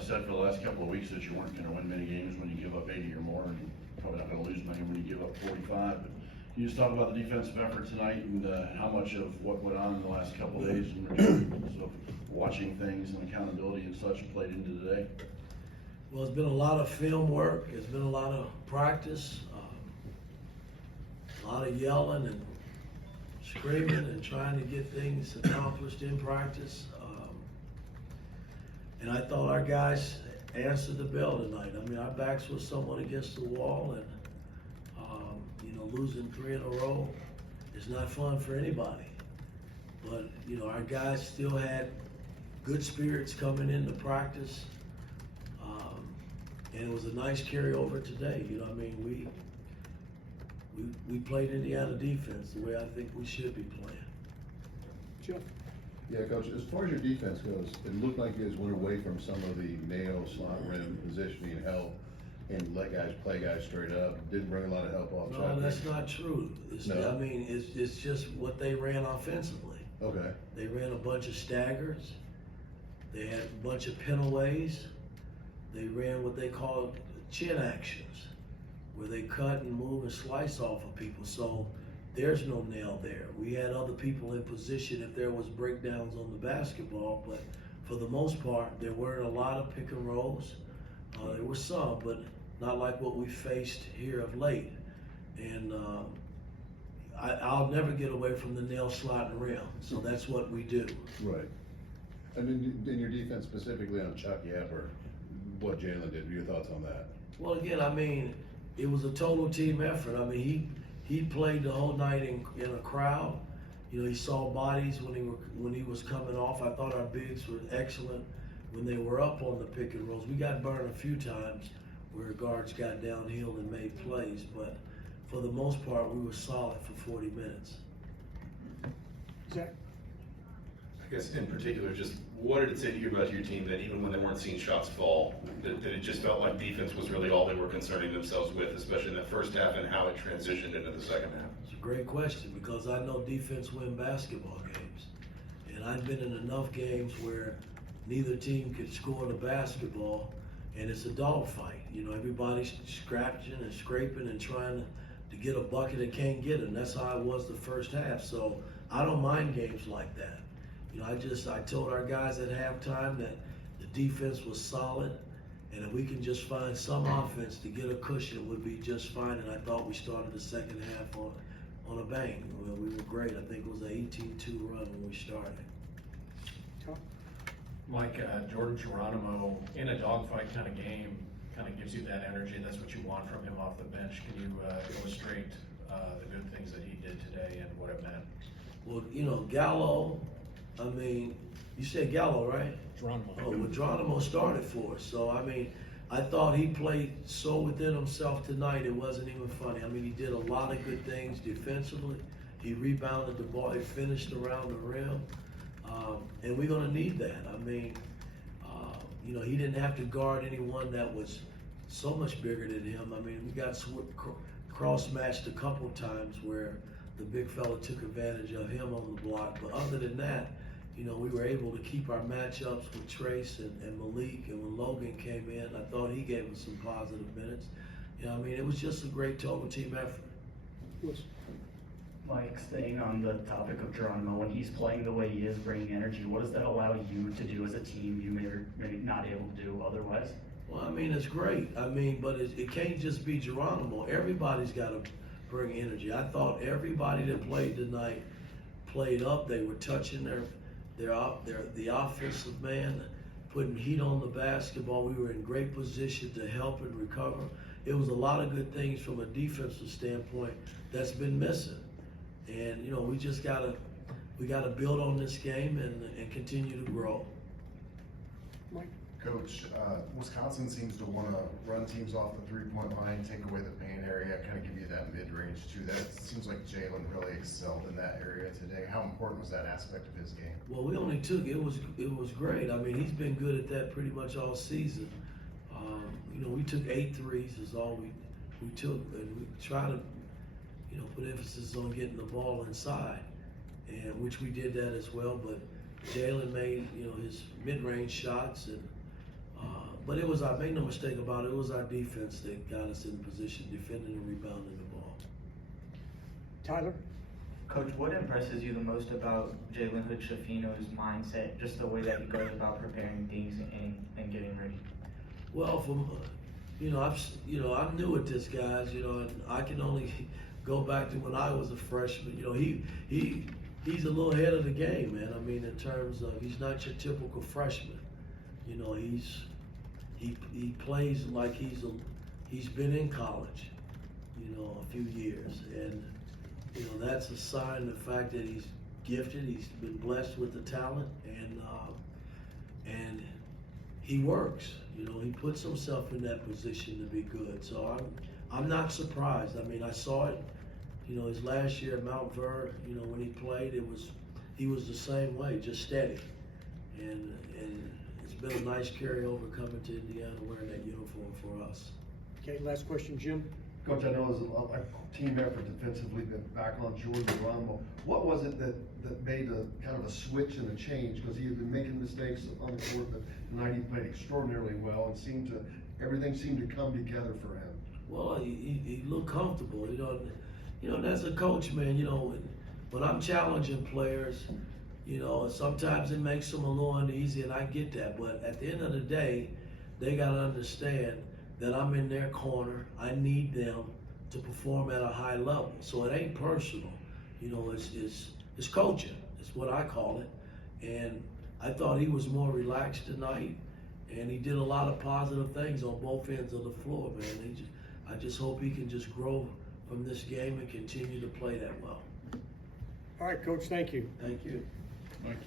said for the last couple of weeks that you weren't gonna win many games when you give up 80 or more, and you're probably not gonna lose many when you give up 45. But can you just talk about the defensive effort tonight and how much of what went on in the last couple of days in terms of watching things and accountability and such played into today? Well, it's been a lot of film work. It's been a lot of practice, a lot of yelling and screaming and trying to get things accomplished in practice. And I thought our guys answered the bell tonight. I mean, our backs were somewhat against the wall, and losing 3 in a row is not fun for anybody. But our guys still had good spirits coming into practice, and it was a nice carryover today. I mean, we played Indiana defense the way I think we should be playing. Jeff? Yeah, Coach, as far as your defense goes, it looked like you guys went away from some of the nail, slot rim positioning help and let guys play guys straight up. Didn't bring a lot of help off. No, that's not true. No? I mean, it's just what they ran offensively. Okay. They ran a bunch of staggers. They had a bunch of pinaways. They ran what they called chin actions, where they cut and move and slice off of people. So there's no nail there. We had other people in position if there was breakdowns on the basketball, but for the most part, there weren't a lot of pick and rolls. There were some, but not like what we faced here of late. And I'll never get away from the nail, slot, and rim. So that's what we do. Right. And in your defense, specifically on Chuck Yep or what Jalen did, what are your thoughts on that? Well, again, I mean, it was a total team effort. I mean, he played the whole night in a crowd. He saw bodies when he was coming off. I thought our bigs were excellent when they were up on the pick and rolls. We got burned a few times where guards got downhill and made plays, but for the most part, we were solid for 40 minutes. Zach? I guess in particular, just what did it say to you about your team that even when they weren't seeing shots fall, that it just felt like defense was really all they were concerning themselves with, especially in the first half and how it transitioned into the second half? It's a great question because I know defense wins basketball games. And I've been in enough games where neither team could score the basketball and it's a dogfight. Everybody's scratching and scraping and trying to get a bucket and can't get it. And that's how it was the first half. So I don't mind games like that. I told our guys at halftime that the defense was solid, and if we can just find some offense to get a cushion, would be just fine. And I thought we started the second half on a bang. Well, we were great. I think it was an 18-2 run when we started. Mike, Jordan Geronimo in a dogfight kind of game kind of gives you that energy. That's what you want from him off the bench. Can you illustrate the good things that he did today and what it meant? Well, Gallo, I mean, you said Gallo, right? Geronimo. Oh, well, Geronimo started for us. So, I mean, I thought he played so within himself tonight, it wasn't even funny. I mean, he did a lot of good things defensively. He rebounded the ball. He finished around the rim. And we're going to need that. I mean, he didn't have to guard anyone that was so much bigger than him. I mean, we got cross-matched a couple times where the big fella took advantage of him on the block. But other than that, we were able to keep our matchups with Trace and Malik. And when Logan came in, I thought he gave us some positive minutes. I mean, it was just a great total team effort. Woodson? Mike, staying on the topic of Geronimo, when he's playing the way he is, bringing energy, what does that allow you to do as a team you may or may not able to do otherwise? Well, I mean, it's great. I mean, but it can't just be Geronimo. Everybody's got to bring energy. I thought everybody that played tonight played up. They were touching the offensive man, putting heat on the basketball. We were in great position to help and recover. It was a lot of good things from a defensive standpoint that's been missing. And we just gotta build on this game and continue to grow. Mike? Coach, Wisconsin seems to want to run teams off the three-point line, take away the paint area, kind of give you that mid-range too. That seems like Jalen really excelled in that area today. How important was that aspect of his game? Well, we only took it was great. I mean, he's been good at that pretty much all season. We took 8 threes is all we took, and we try to put emphasis on getting the ball inside, and which we did that as well. But Jalen made his mid-range shots, and but it was, I make no mistake about it, it was our defense that got us in position, defending and rebounding the ball. Tyler? Coach, what impresses you the most about Jalen Hood-Schifino's mindset, just the way that he goes about preparing things and getting ready? Well, I'm new at this, guys, and I can only go back to when I was a freshman. He's a little ahead of the game, man. I mean, in terms of, he's not your typical freshman. He plays like he's been in college, a few years, and that's a sign of the fact that he's gifted. He's been blessed with the talent, and he works. He puts himself in that position to be good. So I'm not surprised. I mean, I saw it, his last year at Mount Ver, when he played, he was the same way, just steady. And it's been a nice carryover coming to Indiana wearing that uniform for us. Okay, last question, Jim? Coach, I know it was a team effort defensively, but back on Jordan Geronimo, what was it that made a kind of a switch and a change? Because he had been making mistakes on the court, but tonight he played extraordinarily well and everything seemed to come together for him. Well, he looked comfortable, and as a coach, man, when I'm challenging players, sometimes it makes them a little uneasy, and I get that. But at the end of the day, they got to understand that I'm in their corner. I need them to perform at a high level. So it ain't personal. It's coaching. It's what I call it. And I thought he was more relaxed tonight, and he did a lot of positive things on both ends of the floor, man. I just hope he can just grow from this game and continue to play that well. All right, Coach, thank you. Thank you. Thank you.